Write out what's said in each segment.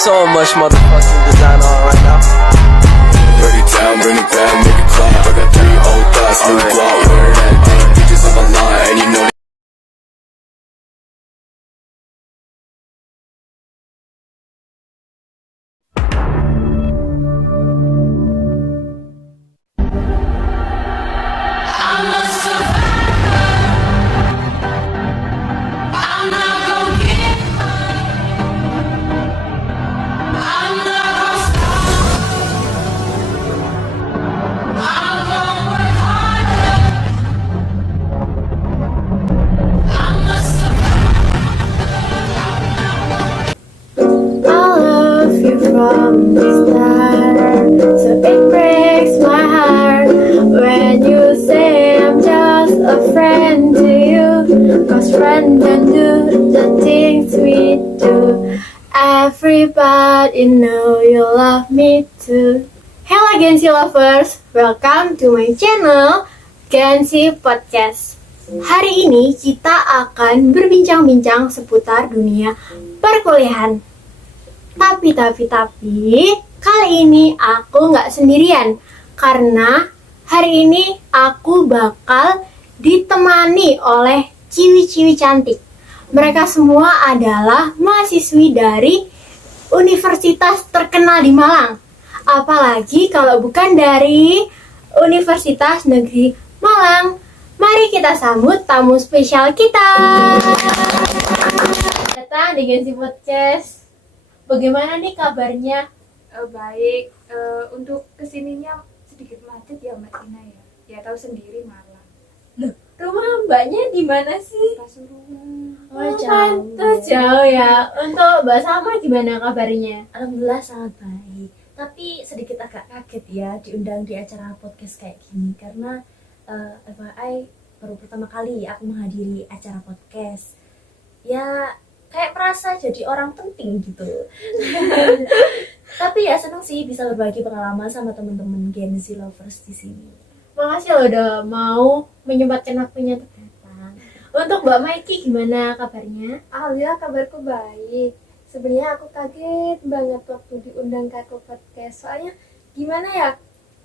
So much motherfucking design on right now. Bring it down, make it clap. I got 3 old thoughts, new guap. Wearing that thing, bitches on my line, and you know. From the start, so it breaks my heart when you say I'm just a friend to you. Cause friends don't do the things we do. Everybody know you love me too. Hello Gensi lovers, welcome to my channel Gensi Podcast. Hari ini kita akan berbincang-bincang seputar dunia perkuliahan. Tapi, kali ini aku nggak sendirian. Karena hari ini aku bakal ditemani oleh ciwi-ciwi cantik. Mereka semua adalah mahasiswi dari universitas terkenal di Malang. Apalagi kalau bukan dari Universitas Negeri Malang. Mari kita sambut tamu spesial kita. Datang di Gensi Podcast. Bagaimana nih kabarnya? Baik, untuk kesininya sedikit macet ya Mbak Tina ya. Ya tahu sendiri Malang. Loh, rumah mbaknya di mana sih? Pasuruan. Jauh ya. Untuk Mbak Salma gimana kabarnya? Alhamdulillah sangat baik. Tapi sedikit agak kaget ya diundang di acara podcast kayak gini karena FYI baru pertama kali aku menghadiri acara podcast. Ya kayak merasa jadi orang penting gitu. Tapi ya seneng sih bisa berbagi pengalaman sama teman-teman Gensi lovers di sini. Makasih loh udah mau menyempatkan waktunya untuk datang. Untuk Mbak Maiki gimana kabarnya? Alhamdulillah kabarku baik. Sebenarnya aku kaget banget waktu diundang ke aku podcast. Soalnya gimana ya?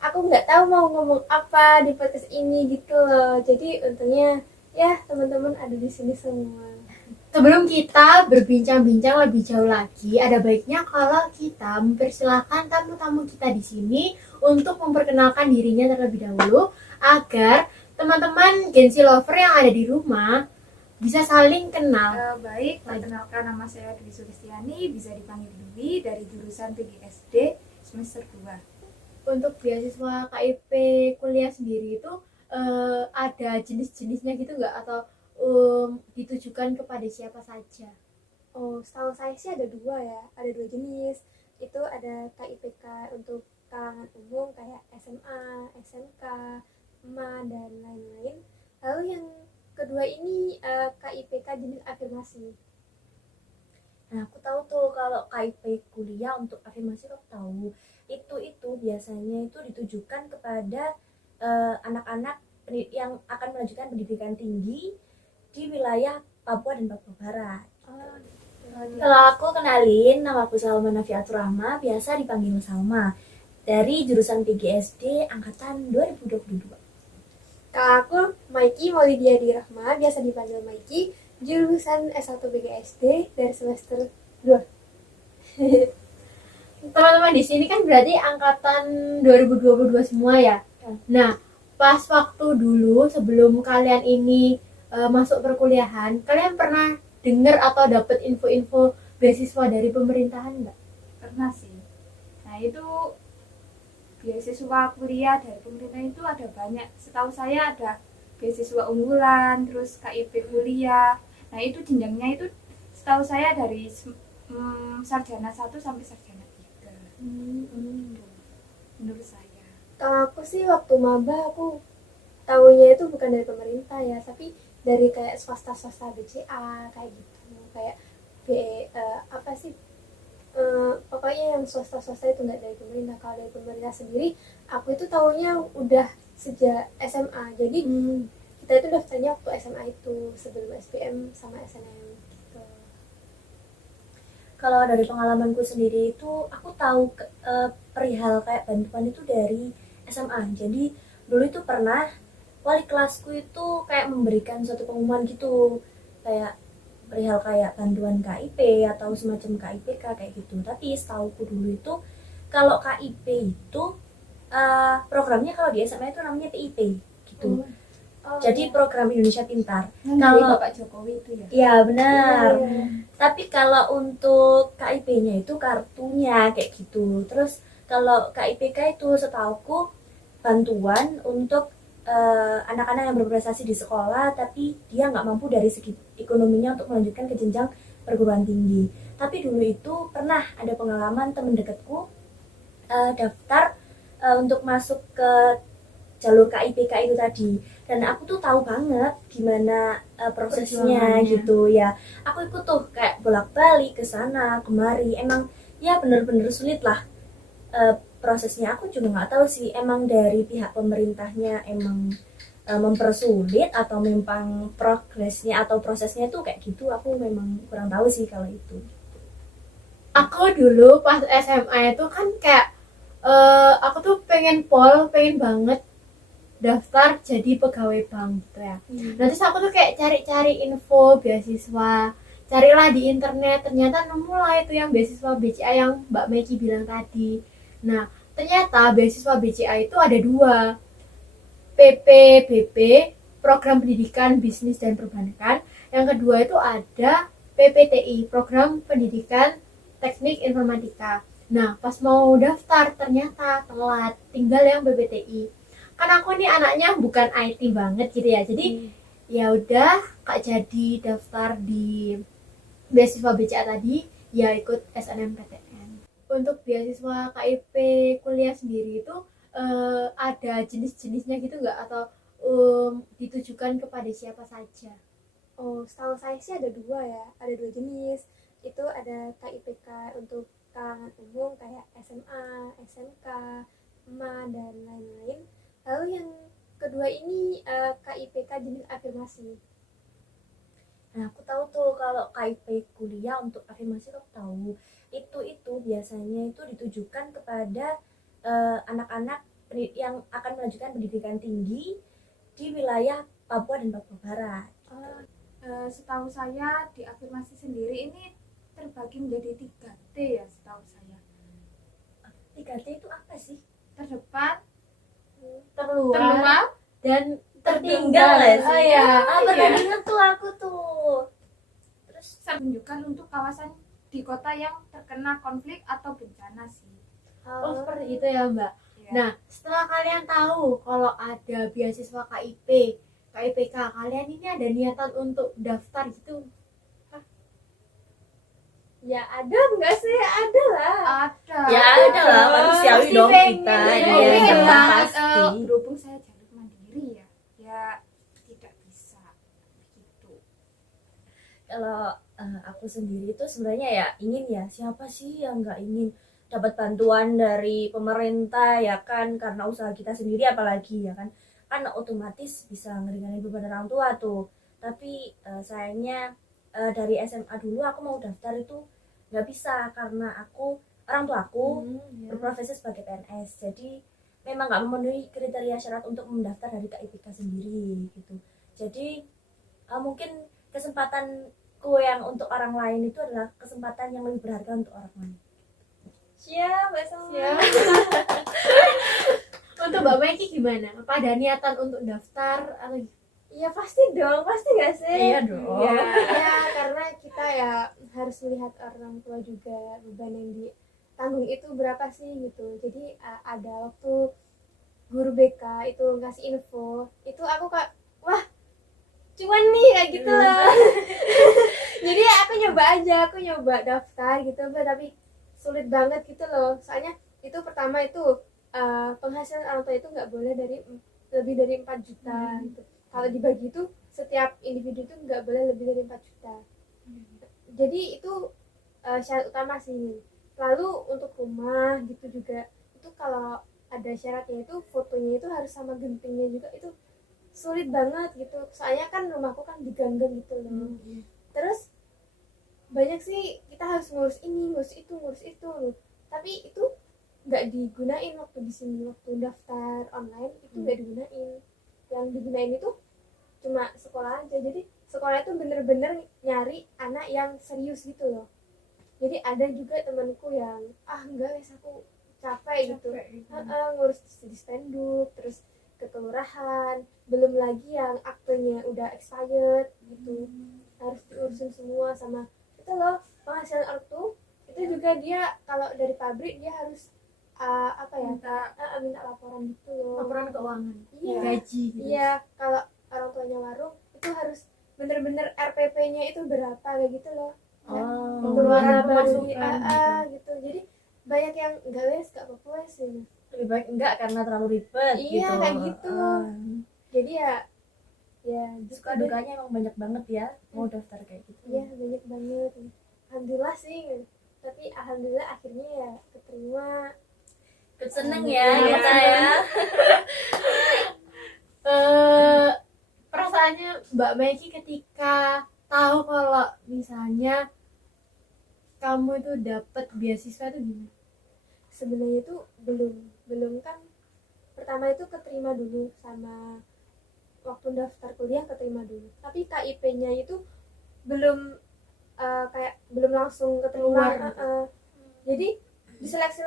Aku nggak tahu mau ngomong apa di podcast ini gitu loh. Jadi untungnya ya teman-teman ada di sini semua. Sebelum kita berbincang-bincang lebih jauh lagi, ada baiknya kalau kita mempersilahkan tamu-tamu kita di sini untuk memperkenalkan dirinya terlebih dahulu agar teman-teman Gensi lover yang ada di rumah bisa saling kenal. Baik, perkenalkan nama saya Dwi Sulistiani, bisa dipanggil Dwi dari jurusan PGSD semester 2. Untuk beasiswa KIP kuliah sendiri itu ada jenis-jenisnya gitu nggak atau ditujukan kepada siapa saja? Oh, setahu saya sih ada 2 ya. Ada 2 jenis. Itu ada KIPK untuk kalangan umum kayak SMA, SMK, MA, dan lain-lain. Lalu yang kedua ini KIPK jenis afirmasi. Nah aku tahu tuh kalau KIP kuliah untuk afirmasi aku tahu itu biasanya itu ditujukan kepada anak-anak yang akan melanjutkan pendidikan tinggi di wilayah Papua dan Papua Barat. Kalau aku kenalin, nama aku Salma Nafiatur Rahma, biasa dipanggil Salma, dari jurusan PGSD angkatan 2022. Kalau aku Maiki Maulidiadi Rahma, biasa dipanggil Maiki, jurusan S1 PGSD dari semester 2. Teman-teman di sini kan berarti angkatan 2022 semua ya. Nah, pas waktu dulu sebelum kalian ini masuk perkuliahan, kalian pernah dengar atau dapat info-info beasiswa dari pemerintahan nggak? Pernah sih. Nah itu beasiswa kuliah dari pemerintah itu ada banyak. Setahu saya ada beasiswa unggulan, terus KIP kuliah. Nah itu jenjangnya itu setahu saya dari sarjana 1 sampai sarjana 3. Menurut saya. Kalau aku sih waktu maba aku tahunya itu bukan dari pemerintah ya, tapi dari kayak swasta-swasta BCA kayak gitu, kayak pokoknya yang swasta-swasta itu nggak dari pemerintah. Kalau dari pemerintah sendiri aku itu tahunya udah sejak SMA, jadi kita itu daftarnya waktu SMA itu sebelum SBM sama SNM gitu. Kalau dari pengalamanku sendiri itu aku tahu perihal kayak bantuan itu dari SMA. Jadi dulu itu pernah wali kelasku itu kayak memberikan suatu pengumuman gitu, kayak perihal kayak bantuan KIP atau semacam KIPK kayak gitu. Tapi setauku dulu itu kalau KIP itu programnya kalau di SMA itu namanya PIP gitu. Oh, Jadi program Indonesia Pintar. Dari Kalau Bapak Jokowi itu ya. ya benar. Iya. Tapi kalau untuk KIP-nya itu kartunya kayak gitu. Terus kalau KIPK itu setauku bantuan untuk anak-anak yang berprestasi di sekolah tapi dia nggak mampu dari segi ekonominya untuk melanjutkan ke jenjang perguruan tinggi. Tapi dulu itu pernah ada pengalaman temen dekatku daftar untuk masuk ke jalur KIPK itu tadi, dan aku tuh tahu banget gimana prosesnya Perjuangannya. gitu ya. Aku ikut tuh kayak bolak-balik ke sana kemari, emang ya bener-bener sulit lah prosesnya. Aku juga nggak tahu sih emang dari pihak pemerintahnya emang mempersulit atau memang progresnya atau prosesnya tuh kayak gitu. Aku memang kurang tahu sih kalau itu. Aku dulu pas SMA itu kan kayak aku tuh pengen banget daftar jadi pegawai bank gitu ya. Nah terus aku tuh kayak cari-cari info beasiswa, carilah di internet, ternyata nemu lah itu yang beasiswa BCA yang Mbak Meki bilang tadi. Nah ternyata beasiswa BCA itu ada dua, PPBB, Program Pendidikan Bisnis dan Perbankan. Yang kedua itu ada PPTI, Program Pendidikan Teknik Informatika. Nah pas mau daftar ternyata telat, tinggal yang PPTI. Kan aku nih anaknya bukan IT banget gitu ya, jadi ya udah Kak jadi daftar di beasiswa BCA tadi, ya ikut SNMPTN. Untuk beasiswa KIP kuliah sendiri itu ada jenis-jenisnya gitu nggak, atau ditujukan kepada siapa saja? Oh, setahu saya sih ada dua ya, ada dua jenis. Itu ada KIPK untuk kalangan umum kayak SMA, SMK, MA, dan lain-lain. Lalu yang kedua ini KIPK jenis afirmasi. Nah, aku tahu tuh kalau KIP kuliah untuk afirmasi, aku tahu itu biasanya itu ditujukan kepada anak-anak yang akan melanjutkan pendidikan tinggi di wilayah Papua dan Papua Barat. Setahu saya di afirmasi sendiri ini terbagi menjadi 3T ya setahu saya. 3T itu apa sih? Terdepan, Terluar dan Tertinggal ya sih? Oh iya. Pernah ingat tuh aku tuh. terus menunjukkan untuk kawasan di kota yang terkena konflik atau bencana sih. Oh seperti itu ya Mbak. Ya. Nah setelah kalian tahu kalau ada beasiswa KIP, KIPK, kalian ini ada niatan untuk daftar gitu? Ya ada nggak sih? Ada lah. Ada. Ya ada lah, manusiawi Pasti dong pengen. kita. Iya, Iya, iya, iya, iya. pasti. Berhubung saya jalur mandiri ya tidak bisa gitu. Kalau aku sendiri itu sebenarnya ya ingin, ya siapa sih yang nggak ingin dapat bantuan dari pemerintah ya kan, karena usaha kita sendiri apalagi ya kan otomatis bisa ngeringanin beban orang tua tuh. Tapi sayangnya dari SMA dulu aku mau daftar itu nggak bisa karena orang tua aku berprofesi sebagai PNS, jadi memang nggak memenuhi kriteria syarat untuk mendaftar dari KIPK sendiri gitu. Jadi mungkin kesempatanku yang untuk orang lain itu adalah kesempatan yang lebih berharga untuk orang lain. Siap, Mbak Salma. Ya. Untuk Mbak Meki gimana? Apa ada niatan untuk daftar atau Iya pasti dong, pasti nggak sih? Iya dong. Ya, karena kita ya harus melihat orang tua juga, beban yang ditanggung itu berapa sih gitu. Jadi ada waktu guru BK itu ngasih info, itu aku kayak wah cuman nih kayak gitu loh. Jadi aku nyoba daftar gitu, tapi sulit banget gitu loh. Soalnya itu pertama itu penghasilan orang tua itu nggak boleh lebih dari 4 juta gitu. Kalau dibagi itu setiap individu itu nggak boleh lebih dari 4 juta. Jadi itu syarat utama sih. Lalu untuk rumah gitu juga, itu kalau ada syaratnya itu fotonya itu harus sama gentingnya juga, itu sulit banget gitu. Soalnya kan rumahku kan diganggeng gitu loh. Terus banyak sih kita harus ngurus ini ngurus itu tapi itu nggak digunain waktu di sini, waktu daftar online itu nggak digunain. Yang digunain itu cuma sekolah aja. Jadi sekolah itu bener-bener nyari anak yang serius gitu loh. Jadi ada juga temanku yang enggak wes aku capek gitu, ngurus di spenduk, terus ke kelurahan, belum lagi yang aktenya udah expired gitu, harus diurusin semua. Sama itu loh penghasilan ortu itu juga dia kalau dari pabrik dia harus minta laporan gitu loh, laporan keuangan, iya, gaji gitu. iya. Kalau orang tuanya warung itu harus bener-bener RPP-nya itu berapa kayak gitu loh. Pengeluaran pemasukan gitu. Jadi banyak yang enggak wes gak apa-apa wes gitu. lebih baik enggak karena terlalu ribet Iya, gitu. kayak gitu. Jadi ya Suka dukanya emang banyak banget ya mau daftar kayak gitu. Iya, banyak banget. Alhamdulillah sih. Tapi alhamdulillah akhirnya ya keterima. Seneng ya kita ya. Perasaannya Mbak Meki ketika tahu kalau misalnya kamu itu dapat beasiswa itu gimana? Sebenarnya itu belum kan. Pertama itu keterima dulu, sama waktu daftar kuliah keterima dulu. Tapi KIP-nya itu belum belum langsung keterima. Jadi diseleksi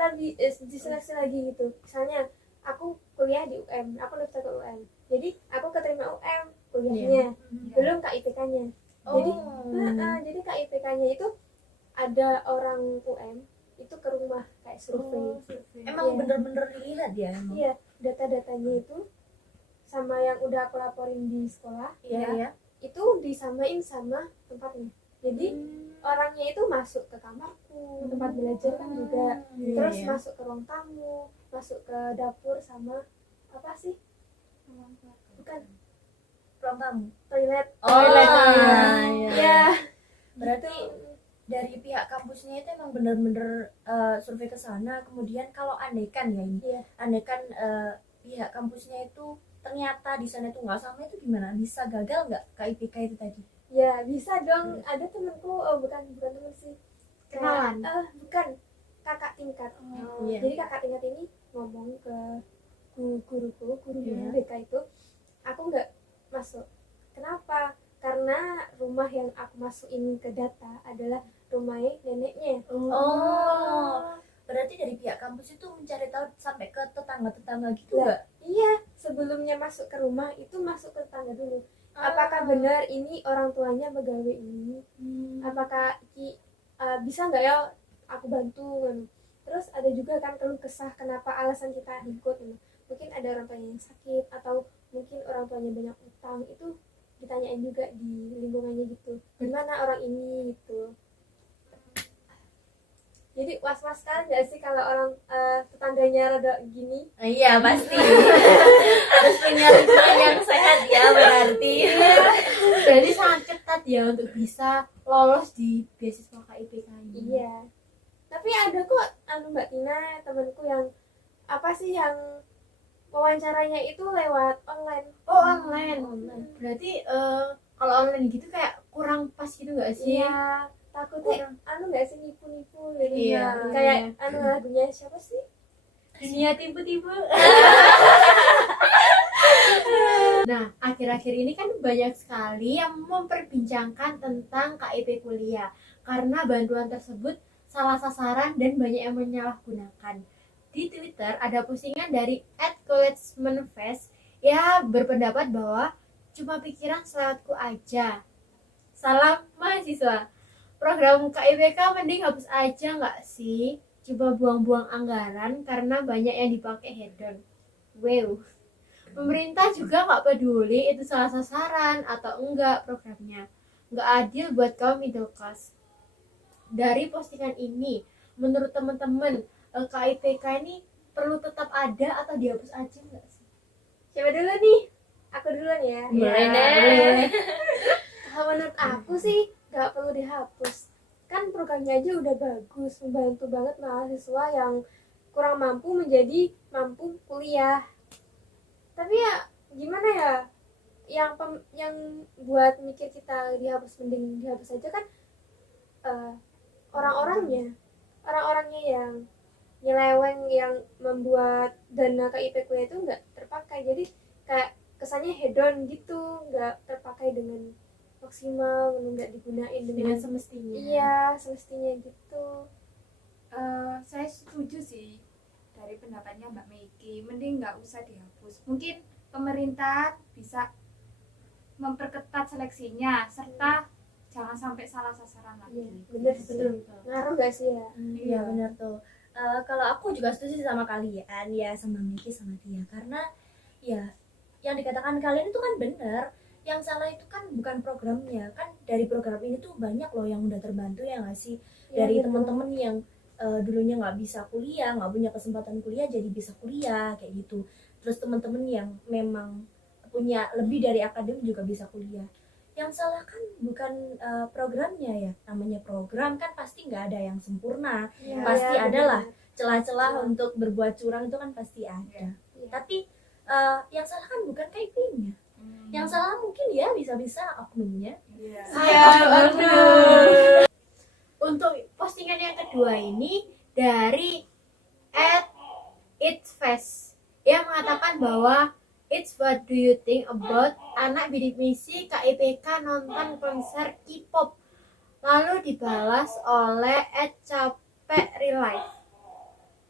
lagi gitu. Misalnya aku kuliah di UM, aku daftar ke UM. Jadi aku keterima UM kuliahnya, belum KIPK-nya. Jadi KIPK-nya itu ada orang UM itu ke rumah kayak survei. Emang bener-bener dilihat ya emang. Iya, data-datanya itu sama yang udah aku laporin di sekolah, Iya. itu disamain sama tempatnya. Jadi orangnya itu masuk ke kamarku, tempat belajar kan juga, terus masuk ke ruang tamu, masuk ke dapur, sama apa sih? Bukan Ruang tamu. toilet. Iya. Berarti dari pihak kampusnya itu emang bener-bener survei ke sana. Kemudian kalau andaikan ya ini, andaikan pihak kampusnya itu ternyata di sana itu nggak sama, itu gimana? Bisa gagal nggak KIPK itu tadi? Ya bisa dong. Ada temanku, bukan teman sih, Kenalan? bukan, kakak tingkat. Jadi kakak tingkat ini ngomong ke guruku, guru BK itu, aku nggak masuk. Kenapa? Karena rumah yang aku masukin ke data adalah rumahnya neneknya. Berarti dari pihak kampus itu mencari tahu sampai ke tetangga-tetangga gitu nggak? Iya, sebelumnya masuk ke rumah itu masuk ke tetangga dulu. Apakah benar ini orang tuanya pegawai ini? Apakah bisa nggak ya aku bantu kan? Terus ada juga kan keluh kesah kenapa alasan kita ikut. Mungkin ada orang tuanya yang sakit, atau mungkin orang tuanya banyak utang, itu ditanyain juga di lingkungannya gitu, gimana orang ini gitu. Jadi was-was kan nggak sih kalau orang tetangganya rada gini? Iya pasti. Harus punya lingkungan yang sehat ya berarti. Berarti sangat ketat ya untuk bisa lolos di beasiswa KIPK ini. Iya. Tapi ada kok Mbak Tina, temanku yang yang wawancaranya itu lewat online. Online. Berarti kalau online gitu kayak kurang pas gitu nggak sih? Iya. Takutnya nggak sih nipu-nipu gitu. Iya. Kayak lagunya siapa sih? Dunia tipu-tipu. Nah, akhir-akhir ini kan banyak sekali yang memperbincangkan tentang KIP kuliah karena bantuan tersebut salah sasaran dan banyak yang menyalahgunakan. Di Twitter ada postingan dari @collegemanfest ya berpendapat bahwa cuma pikiran selewatku aja. Salam mahasiswa. Program KIPK mending hapus aja nggak sih? Coba buang-buang anggaran karena banyak yang dipakai hedon. Wow. Pemerintah juga nggak peduli itu salah sasaran atau enggak programnya. Nggak adil buat kaum middle class. Dari postingan ini, menurut teman-teman, KIPK ini perlu tetap ada atau dihapus aja nggak sih? Siapa dulu nih? Aku duluan ya. Boleh deh. Kalau menurut aku sih nggak perlu dihapus. Kan programnya aja udah bagus, membantu banget mahasiswa yang kurang mampu menjadi mampu kuliah. Tapi ya gimana ya, yang buat mikir kita dihapus, mending dihapus aja kan orang-orangnya yang nyeleweng, yang membuat dana KIP kuliah itu nggak terpakai. Jadi kayak kesannya hedon gitu, nggak terpakai dengan maksimal, nggak digunain dengan dengan semestinya. iya semestinya gitu. Saya setuju sih dari pendapatnya Mbak Meiki, mending nggak usah dihapus. Mungkin pemerintah bisa memperketat seleksinya serta jangan sampai salah sasaran lagi. Iya, bener sih. Betul. Ngaruh nggak sih ya? Iya benar tuh. Kalau aku juga setuju sama kalian ya, sama Miki sama Tia, karena ya yang dikatakan kalian itu kan benar. Yang salah itu kan bukan programnya, kan dari program ini tuh banyak loh yang udah terbantu ya nggak sih, Iya, dari betul. teman-teman yang dulunya nggak bisa kuliah, nggak punya kesempatan kuliah jadi bisa kuliah kayak gitu. Terus teman-teman yang memang punya lebih dari akademik juga bisa kuliah. Yang salah kan bukan programnya ya, namanya program kan pasti nggak ada yang sempurna, Iya, pasti iya, ada lah bener. celah-celah Iya. untuk berbuat curang itu kan pasti ada. Iya. Tapi yang salah kan bukan KIP-nya, yang salah mungkin ya bisa-bisa oknumnya. Iya. Iya, benar. Untuk postingan yang kedua ini dari @itsfest yang mengatakan bahwa "It's what do you think about anak bidik misi KIPK nonton konser K-pop?" Lalu dibalas oleh @capekreallife.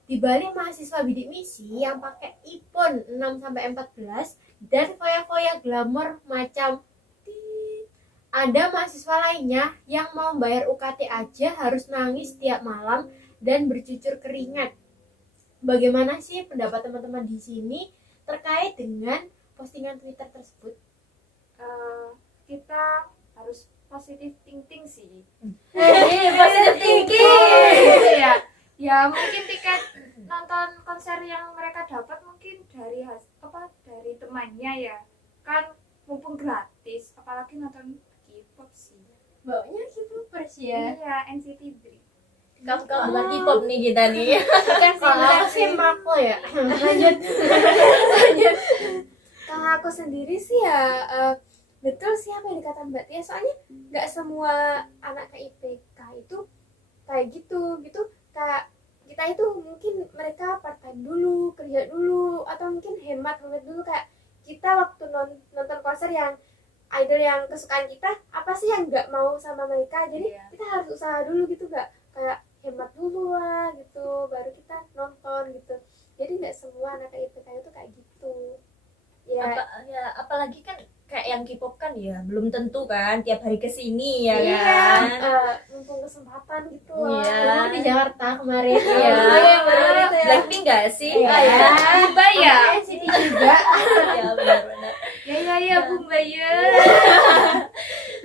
Di balik mahasiswa bidik misi yang pakai iPhone 6-14 dan foya-foya glamor macam ada mahasiswa lainnya yang mau bayar UKT aja harus nangis tiap malam dan bercucur keringat. Bagaimana sih pendapat teman-teman di sini terkait dengan postingan Twitter tersebut? Kita harus positive thinking sih. Positive Gitu ya. Ya mungkin tiket nonton konser yang mereka dapat mungkin dari dari temannya ya. Kan mumpung gratis, apalagi nonton K-pop sih. Baunya K-popers ya. Iya, NCT Dream. Kamu bukan K-pop nih kita nih. Kalau aku sih Marco ya. Lanjut. Kalau aku sendiri sih ya betul sih apa yang dikatakan Mbak Tia, soalnya nggak semua anak KIPK itu kayak gitu kayak kita itu mungkin mereka part time dulu, kerja dulu, atau mungkin hemat dulu. Kayak kita waktu nonton konser yang idol yang kesukaan kita, apa sih yang nggak mau sama mereka, jadi Iya. kita harus usaha dulu gitu, nggak kayak hemat dulu lah gitu baru kita nonton gitu. Jadi nggak semua anak KIPK itu kayak gitu ya. Apalagi kan kayak yang K-pop kan ya belum tentu kan tiap hari kesini ya Iya, kan. mumpung kesempatan gitu loh. Iya. Aku di Jakarta kemarin. Iya, benar itu ya. Blackpink nggak sih? Iya. ya. Bumba ya? NCT juga. Ya benar-benar. Ya Bumba ya.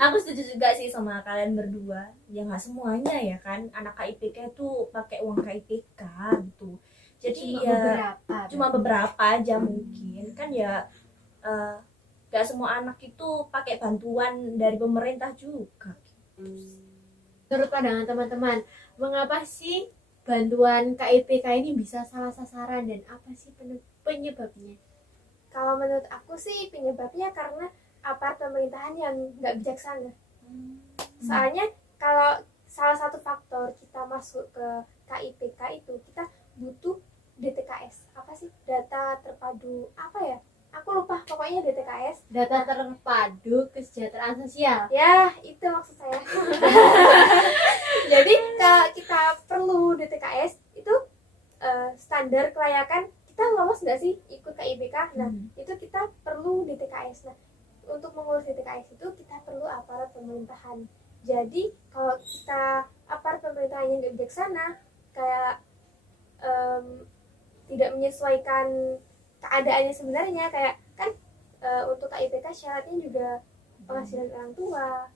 Aku setuju juga sih sama kalian berdua. Ya nggak semuanya ya kan anak KIPK tuh pakai uang KIPK gitu. Jadi cuma beberapa aja mungkin kan ya. Gak semua anak itu pakai bantuan dari pemerintah juga. Menurut pandangan teman-teman, mengapa sih bantuan KIPK ini bisa salah sasaran dan apa sih penyebabnya? Kalau menurut aku sih penyebabnya karena aparat pemerintahan yang nggak bijaksana. Soalnya kalau salah satu faktor kita masuk ke KIPK itu kita butuh DTKS. Apa sih? Data terpadu apa ya? Aku lupa, pokoknya DTKS. Data terpadu kesejahteraan sosial. Ya, itu maksud saya. Jadi kita perlu DTKS itu standar kelayakan kita lolos nggak sih ikut KIPK. Nah, itu kita perlu DTKS. Nah, untuk mengurus DTKS itu kita perlu aparat pemerintahan. Jadi kalau kita aparat pemerintahan yang nggak bijaksana, kayak tidak menyesuaikan keadaannya sebenarnya, kayak kan untuk KIPK syaratnya juga penghasilan orang tua,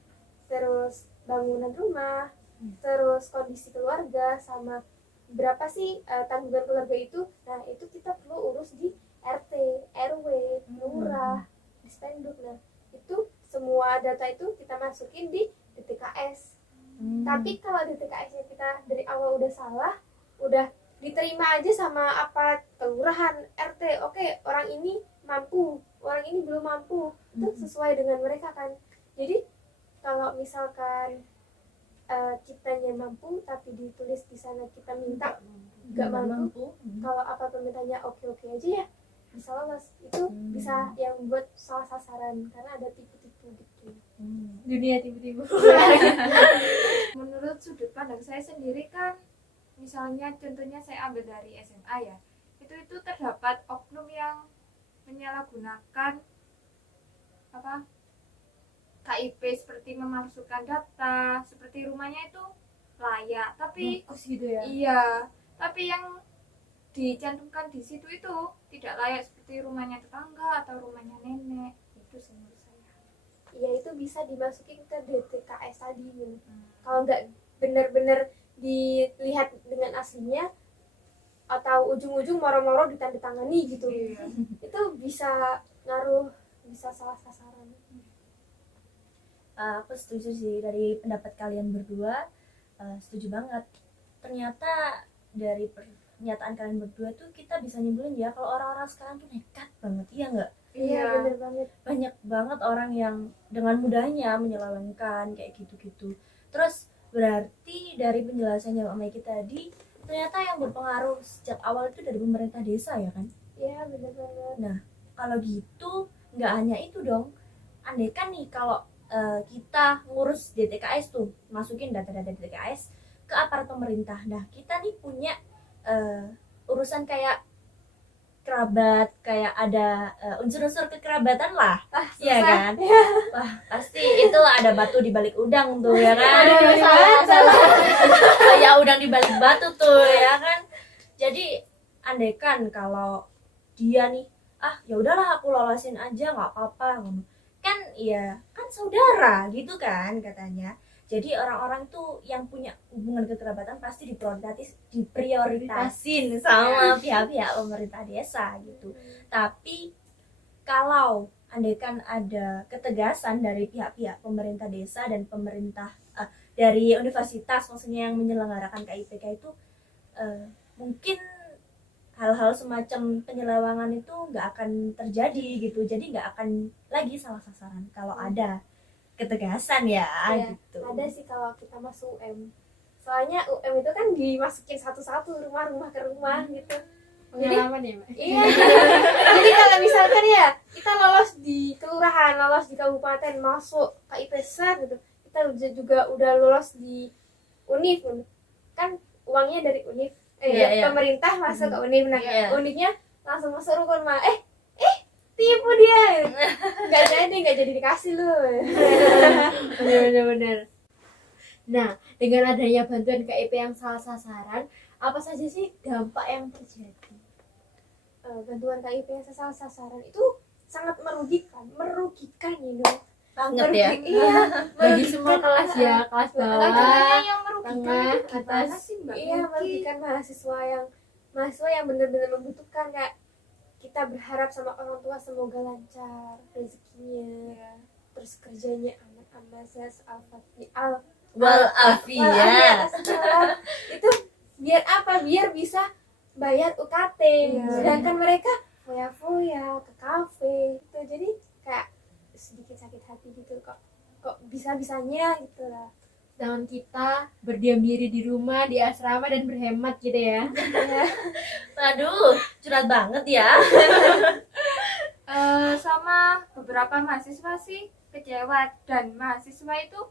terus bangunan rumah, terus kondisi keluarga, sama berapa sih tanggungan keluarga itu. Nah itu kita perlu urus di RT, RW, lurah, di Spenduk. Nah itu semua data itu kita masukin di DTKS. Tapi kalau DTKS-nya kita dari awal udah salah, udah diterima aja sama aparat kelurahan, RT, oke, orang ini mampu, orang ini belum mampu, itu sesuai dengan mereka kan. Jadi kalau misalkan kitanya mampu tapi ditulis di sana kita minta nggak mampu, kalau apa permintaannya oke aja ya bisa lolos. Itu bisa yang buat salah sasaran karena ada tipu-tipu gitu. Dunia tiba-tiba. Menurut sudut pandang saya sendiri kan, misalnya contohnya saya ambil dari SMA ya, itu terdapat oknum yang menyalahgunakan KIP seperti memalsukan data, seperti rumahnya itu layak, tapi Bagus gitu ya. iya, tapi yang dicantumkan di situ itu tidak layak, seperti rumahnya tetangga atau rumahnya nenek. Itu sih menurut saya. Ya itu bisa dimasukin ke DTKS tadi gitu. Kalau nggak benar-benar dilihat dengan aslinya atau ujung-ujung moro-moro ditandatangani gitu, Iya. itu bisa ngaruh, bisa salah sasaran. Aku setuju sih dari pendapat kalian berdua, setuju banget. Ternyata dari pernyataan kalian berdua tuh kita bisa nyimpulin ya kalau orang-orang sekarang tuh nekat banget, iya nggak? Iya bener banget. Banyak banget orang yang dengan mudahnya menyelewengkan kayak gitu-gitu. Terus berarti dari penjelasannya Mbak Maiki tadi, ternyata yang berpengaruh sejak awal itu dari pemerintah desa ya kan? Iya bener banget. Kalau gitu nggak hanya itu dong, andaikan nih kalau kita ngurus DTKS tuh, masukin data-data DTKS ke aparat pemerintah. Nah kita nih punya urusan kayak kerabat, kayak ada unsur-unsur kekerabatan lah, ya kan? Wah pasti itu ada batu di balik udang tuh ya kan? Salah. Kayak udang di balik batu tuh ya kan? Jadi andaikan kalau dia nih, ya udahlah aku lolosin aja nggak apa-apa, kan iya kan saudara gitu kan katanya. Jadi orang-orang tuh yang punya hubungan kekerabatan pasti diprioritasin sama pihak-pihak pemerintah desa gitu. Tapi kalau andaikan ada ketegasan dari pihak-pihak pemerintah desa dan pemerintah dari universitas maksudnya yang menyelenggarakan KIPK itu, mungkin hal-hal semacam penyelewengan itu nggak akan terjadi gitu. Jadi nggak akan lagi salah sasaran kalau ada ketegasan ya, gitu. Ada sih kalau kita masuk UM. Soalnya UM itu kan dimasukin satu-satu rumah ke rumah gitu. Pengalaman ya Mbak? Iya. Jadi kalau misalkan ya kita lolos di kelurahan, lolos di kabupaten, masuk KIP set gitu, kita juga udah lolos di UNIF kan, uangnya dari UNIF. Pemerintah masuk ke UNIF. Nah, UNIF-nya langsung masuk rumah. Tipu dia. Nggak jadi dikasih lu. Benar-benar. Nah, dengan adanya bantuan KIP yang salah sasaran, apa saja sih dampak yang terjadi? Bantuan KIP yang salah sasaran itu sangat merugikan ini dong. Banget ya. Iya, Bagi semua kelas ya, kelas bawah, yang merugikan tengah, itu gimana atas. sih Mbak Iya, Miki? merugikan mahasiswa yang benar-benar membutuhkan. Kayak kita berharap sama orang tua semoga lancar rezekinya, terus kerjanya aman-aman, Walafiat. itu biar apa? Biar bisa bayar UKT. Sedangkan mereka foya-foya ke kafe gitu. Jadi kayak sedikit sakit hati gitu, kok bisa-bisanya gitu lah. Sedangkan kita berdiam diri di rumah, di asrama dan berhemat gitu ya. Aduh, curhat banget ya. Sama beberapa mahasiswa sih kecewa, dan mahasiswa itu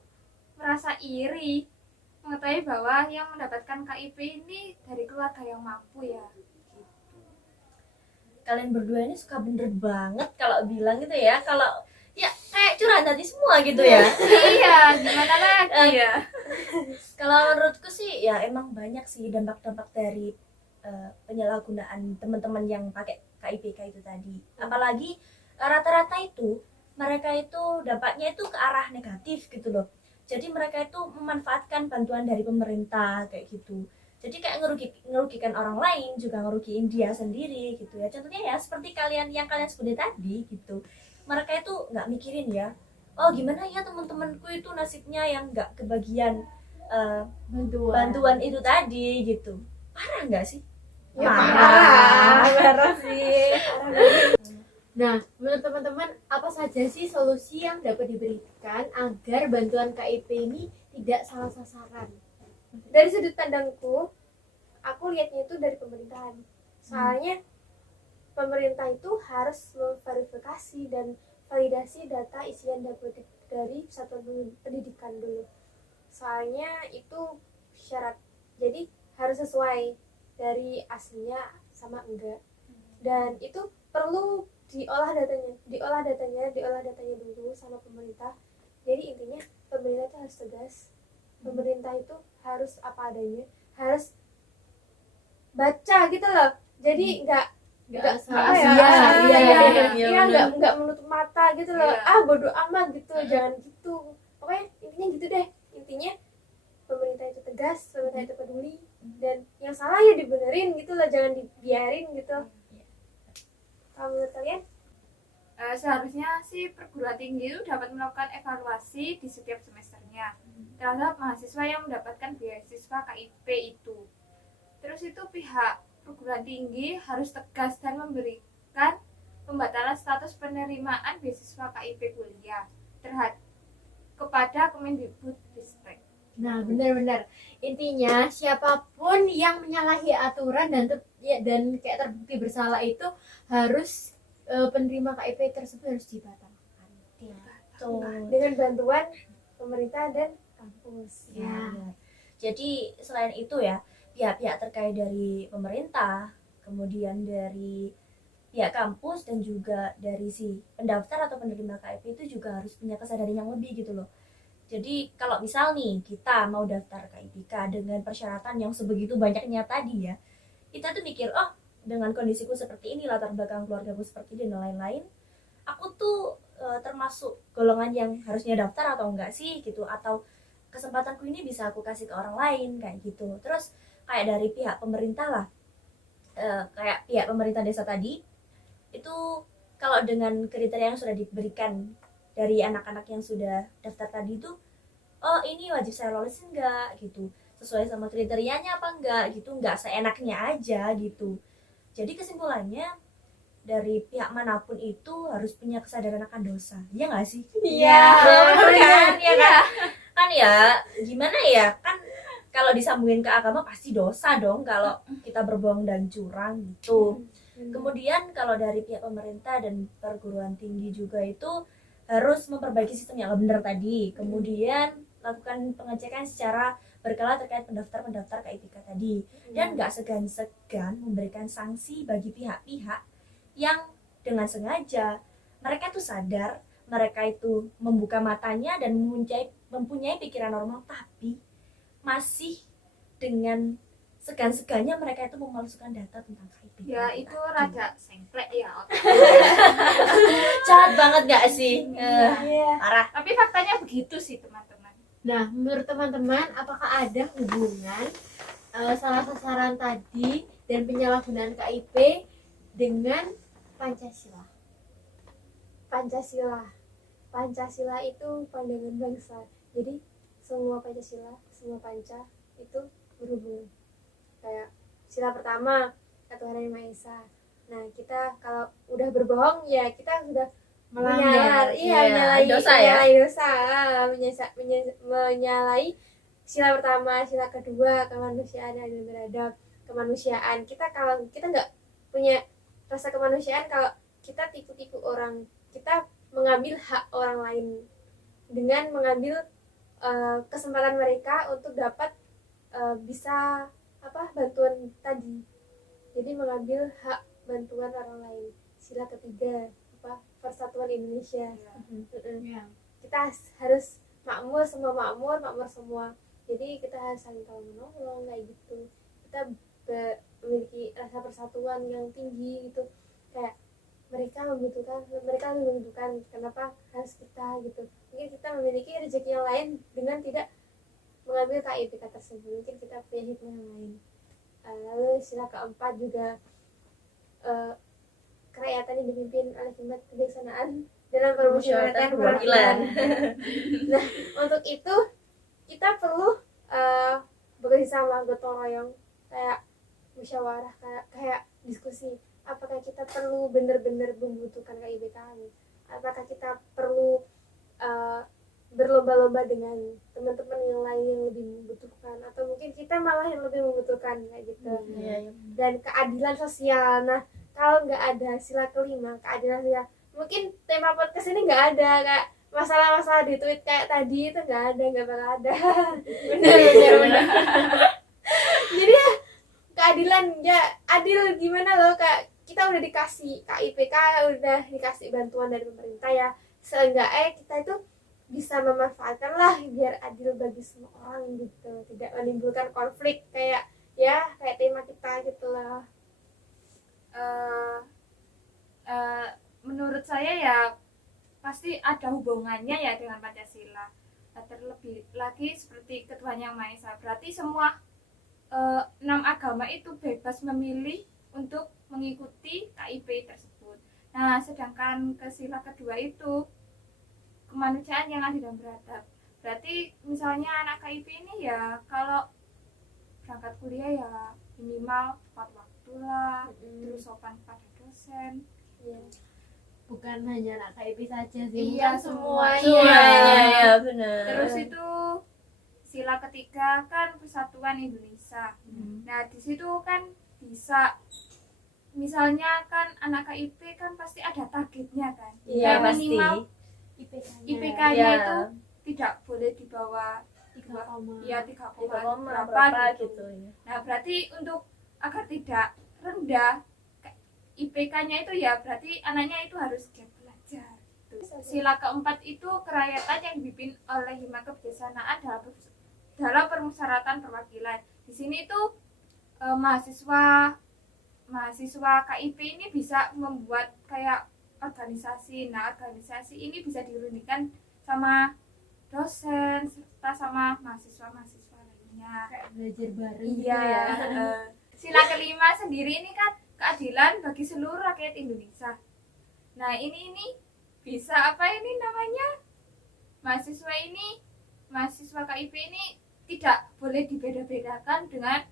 merasa iri mengetahui bahwa yang mendapatkan KIP ini dari keluarga yang mampu ya. Kalian berdua ini suka bener banget kalau bilang gitu ya. Kalau ya kayak curhat hati semua gitu ya. Iya, gimana lagi ya? Kalau menurutku sih ya emang banyak sih dampak-dampak dari penyalahgunaan teman-teman yang pakai KIPK itu tadi. Apalagi rata-rata itu mereka itu dampaknya itu ke arah negatif gitu loh. Jadi mereka itu memanfaatkan bantuan dari pemerintah kayak gitu. Jadi kayak ngerugikan orang lain, juga ngerugiin dia sendiri gitu ya. Contohnya ya seperti yang kalian sebutin tadi gitu. Mereka itu nggak mikirin ya, oh gimana ya teman-temanku itu nasibnya yang nggak kebagian bantuan itu tadi gitu. Parah nggak sih? Ya, parah sih. Nah, menurut teman-teman, apa saja sih solusi yang dapat diberikan agar bantuan KIP ini tidak salah sasaran? Dari sudut pandangku, aku lihatnya itu dari pemerintahan. Soalnya pemerintah itu harus memverifikasi dan validasi data isian dapodik dari satuan pendidikan dulu. Soalnya itu syarat. Jadi harus sesuai dari aslinya sama enggak. Dan itu perlu diolah datanya dulu sama pemerintah. Jadi intinya pemerintah itu harus tegas. Pemerintah itu harus apa adanya, harus baca gitu loh. Jadi nggak Asal nggak menutup mata gitu loh. Bodoh amat gitu, jangan gitu. Pokoknya intinya gitu deh. Intinya pemerintah itu tegas, pemerintah itu peduli, dan yang salah ya dibenerin gitu loh, jangan dibiarin gitu. Kalau menurut kalian? Seharusnya sih perguruan tinggi itu dapat melakukan evaluasi di setiap semesternya terhadap mahasiswa yang mendapatkan beasiswa KIP itu. Terus itu pihak perguruan tinggi harus tegas dan memberikan pembatalan status penerimaan beasiswa KIP kuliah kepada Kemendikbudristek. Nah, benar-benar intinya siapapun yang menyalahi aturan dan kayak terbukti bersalah itu harus penerima KIP tersebut harus dibatalkan. Dengan bantuan pemerintah dan kampus. Ya. Jadi selain itu ya, pihak-pihak terkait dari pemerintah, kemudian dari pihak kampus dan juga dari si pendaftar atau penerima KIP itu juga harus punya kesadaran yang lebih gitu loh. Jadi kalau misal nih kita mau daftar KIPK dengan persyaratan yang sebegitu banyaknya tadi ya, kita tuh mikir, oh dengan kondisiku seperti ini, latar belakang keluargaku seperti ini dan lain-lain, aku tuh termasuk golongan yang harusnya daftar atau enggak sih gitu, atau kesempatanku ini bisa aku kasih ke orang lain kayak gitu. Terus kayak dari pihak pemerintah lah, kayak pihak pemerintah desa tadi itu kalau dengan kriteria yang sudah diberikan dari anak-anak yang sudah daftar tadi itu, oh ini wajib saya lolos enggak gitu, sesuai sama kriterianya apa enggak gitu, enggak seenaknya aja gitu. Jadi kesimpulannya dari pihak manapun itu harus punya kesadaran akan dosa, ya nggak sih? Iya. Kan ya gimana ya, kan kalau disambungin ke agama pasti dosa dong kalau kita berbohong dan curang gitu. Kemudian kalau dari pihak pemerintah dan perguruan tinggi juga itu harus memperbaiki sistem yang benar tadi, kemudian lakukan pengecekan secara berkala terkait pendaftar KIPK tadi, dan nggak segan-segan memberikan sanksi bagi pihak-pihak yang dengan sengaja mereka tuh sadar mereka itu membuka matanya dan mempunyai pikiran normal, tapi masih dengan segan-segannya mereka itu memalsukan data tentang KIPK. Ya itu raja sengklek ya. Jahat banget gak sih? Parah. Tapi faktanya begitu sih teman-teman. Nah, menurut teman-teman, apakah ada hubungan salah sasaran tadi dan penyalahgunaan KIP dengan Pancasila? Pancasila itu pandangan bangsa. Jadi semua Pancasila, semua Panca itu berhubungan. Kayak sila pertama, Tuhan Yang Maha Esa. Nah, kita kalau udah berbohong ya kita sudah Melanggar. menyalahi dosa menyalahi sila pertama, sila kedua, kemanusiaan dan beradab. Kemanusiaan kita, kalau kita nggak punya rasa kemanusiaan, kalau kita tipu-tipu orang, kita mengambil hak orang lain dengan mengambil kesempatan mereka untuk dapat bisa bantuan tadi. Jadi mengambil hak bantuan orang lain. Sila ketiga Persatuan Indonesia. Ya. Kita harus makmur semua. Jadi kita harus saling tolong menolong kayak gitu. Kita memiliki rasa persatuan yang tinggi gitu. Kayak mereka lebih membutuhkan, kenapa harus kita gitu. Mungkin kita memiliki rezeki yang lain dengan tidak mengambil KIPK tersebut, mungkin kita punya hikmah yang lain. Lalu sila keempat juga kerakyatan yang dipimpin oleh hikmat kebijaksanaan dalam permusyawaratan perwakilan. Nah, untuk itu kita perlu bekerja sama, gotong royong, kayak musyawarah, kayak diskusi. Apakah kita perlu benar-benar membutuhkan KIPK? Apakah kita perlu berlomba-lomba dengan teman-teman yang lain yang lebih membutuhkan, atau mungkin kita malah yang lebih membutuhkan kayak gitu. Iya, iya. Dan keadilan sosial. Nah, kalau nggak ada sila kelima, keadilan sosial, mungkin tema podcast ini nggak ada, kayak masalah-masalah di tweet kayak tadi itu nggak bakal ada. Bener. Jadi ya keadilan ya, adil gimana loh, kak, kita udah dikasih KIPK, udah dikasih bantuan dari pemerintah ya, seenggaknya kita itu bisa memanfaatkan lah biar adil bagi semua orang gitu, tidak menimbulkan konflik kayak tema kita gitu lah. Menurut saya ya pasti ada hubungannya ya dengan Pancasila. Terlebih lagi seperti Ketuhanan Yang Maha Esa, berarti semua 6 agama itu bebas memilih untuk mengikuti KIP tersebut. Nah, sedangkan ke sila kedua itu kemanusiaan yang adil dan beradab. Berarti misalnya anak KIP ini ya kalau berangkat kuliah ya minimal tepat waktu lah, terus sopan pada dosen. Bukan hanya anak KIP saja sih, Iya, bukan semuanya. Iya, benar. Terus itu sila ketiga kan Persatuan Indonesia. Nah, di situ kan bisa misalnya kan anak KIP kan pasti ada targetnya kan. Iya, Ya, pasti. minimal IPK-nya IPK-nya Iya. itu tidak boleh di bawah 3, ya 3, 3, berapa gitu. gitu ya. Nah, berarti untuk agar tidak rendah IPK-nya itu ya berarti anaknya itu harus giat belajar. Sila keempat itu kerakyatan yang dipimpin oleh hima kebijaksanaan dalam permusyawaratan perwakilan. Di sini itu mahasiswa KIP ini bisa membuat kayak organisasi. Nah, organisasi ini bisa dirundingkan sama dosen serta sama mahasiswa-mahasiswa lainnya. kayak belajar bareng gitu Iya. ya. Sila kelima sendiri ini kan keadilan bagi seluruh rakyat Indonesia. Nah, ini bisa apa ini namanya? Mahasiswa KIP ini tidak boleh dibeda-bedakan dengan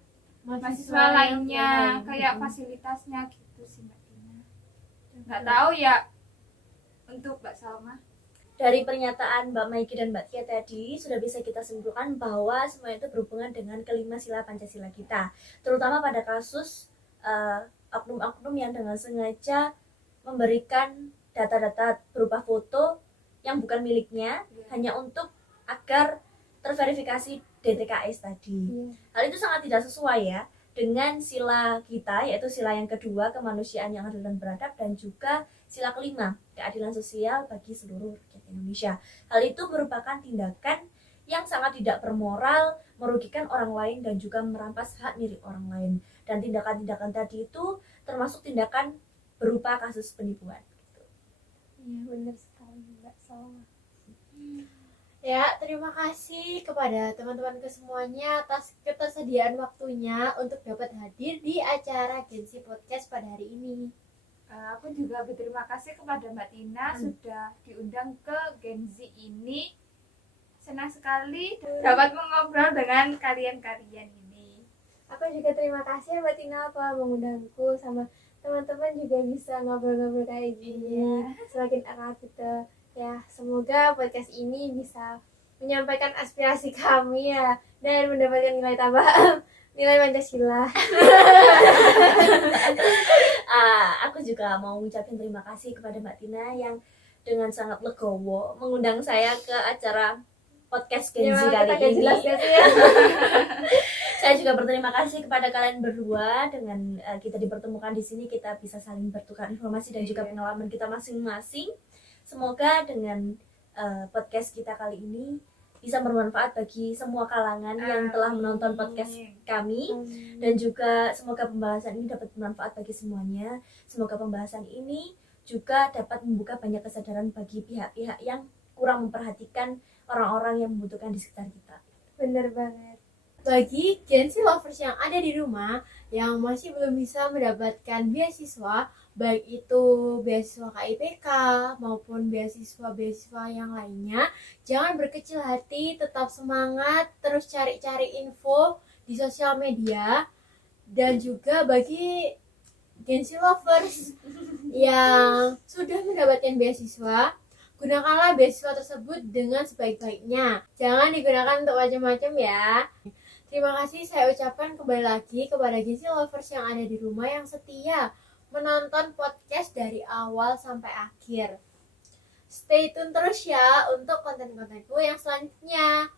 mahasiswa lainnya, kayak fasilitasnya gitu sih Mbak Tina. Nggak tahu ya untuk Mbak Salma. Dari pernyataan Mbak Maiki dan Mbak Tia tadi sudah bisa kita simpulkan bahwa semua itu berhubungan dengan kelima sila Pancasila kita, terutama pada kasus oknum-oknum yang dengan sengaja memberikan data-data berupa foto yang bukan miliknya hanya untuk agar terverifikasi DTKS tadi. Hal itu sangat tidak sesuai ya dengan sila kita, yaitu sila yang kedua, kemanusiaan yang adil dan beradab, dan juga sila kelima, keadilan sosial bagi seluruh rakyat Indonesia. Hal itu merupakan tindakan yang sangat tidak bermoral, merugikan orang lain dan juga merampas hak milik orang lain. Dan tindakan-tindakan tadi itu termasuk tindakan berupa kasus penipuan. Iya, benar sekali Mbak Salma. Ya, terima kasih kepada teman-teman semuanya atas ketersediaan waktunya untuk dapat hadir di acara Gensi Podcast pada hari ini. Aku juga berterima kasih kepada Mbak Tina sudah diundang ke Genzi ini. Senang sekali dapat mengobrol dengan kalian-kalian ini. Aku juga terima kasih ya Mbak Tina telah mengundangku, sama teman-teman juga bisa ngobrol-ngobrol kayak gini. Semakin erat gitu. Ya, semoga podcast ini bisa menyampaikan aspirasi kami ya, dan mendapatkan nilai tambah nilai Pancasila. Aku juga mau ucapin terima kasih kepada Mbak Tina yang dengan sangat legowo mengundang saya ke acara podcast Genzi kali ini. Jelas gak sih ya? Saya juga berterima kasih kepada kalian berdua. Dengan kita dipertemukan di sini, kita bisa saling bertukar informasi dan juga pengalaman kita masing-masing. Semoga dengan podcast kita kali ini bisa bermanfaat bagi semua kalangan yang telah menonton podcast kami, dan juga semoga pembahasan ini dapat bermanfaat bagi semuanya. Semoga pembahasan ini juga dapat membuka banyak kesadaran bagi pihak-pihak yang kurang memperhatikan orang-orang yang membutuhkan di sekitar kita. Bener banget. Bagi Gensi lovers yang ada di rumah yang masih belum bisa mendapatkan beasiswa, baik itu beasiswa KIPK maupun beasiswa yang lainnya, jangan berkecil hati, tetap semangat, terus cari-cari info di sosial media. Dan juga bagi Gensi lovers yang sudah mendapatkan beasiswa, Gunakanlah beasiswa tersebut dengan sebaik-baiknya. Jangan digunakan untuk macam-macam ya. Terima kasih saya ucapkan kembali lagi kepada Gengsi Lovers yang ada di rumah yang setia menonton podcast dari awal sampai akhir. Stay tune terus ya untuk konten-kontenku yang selanjutnya.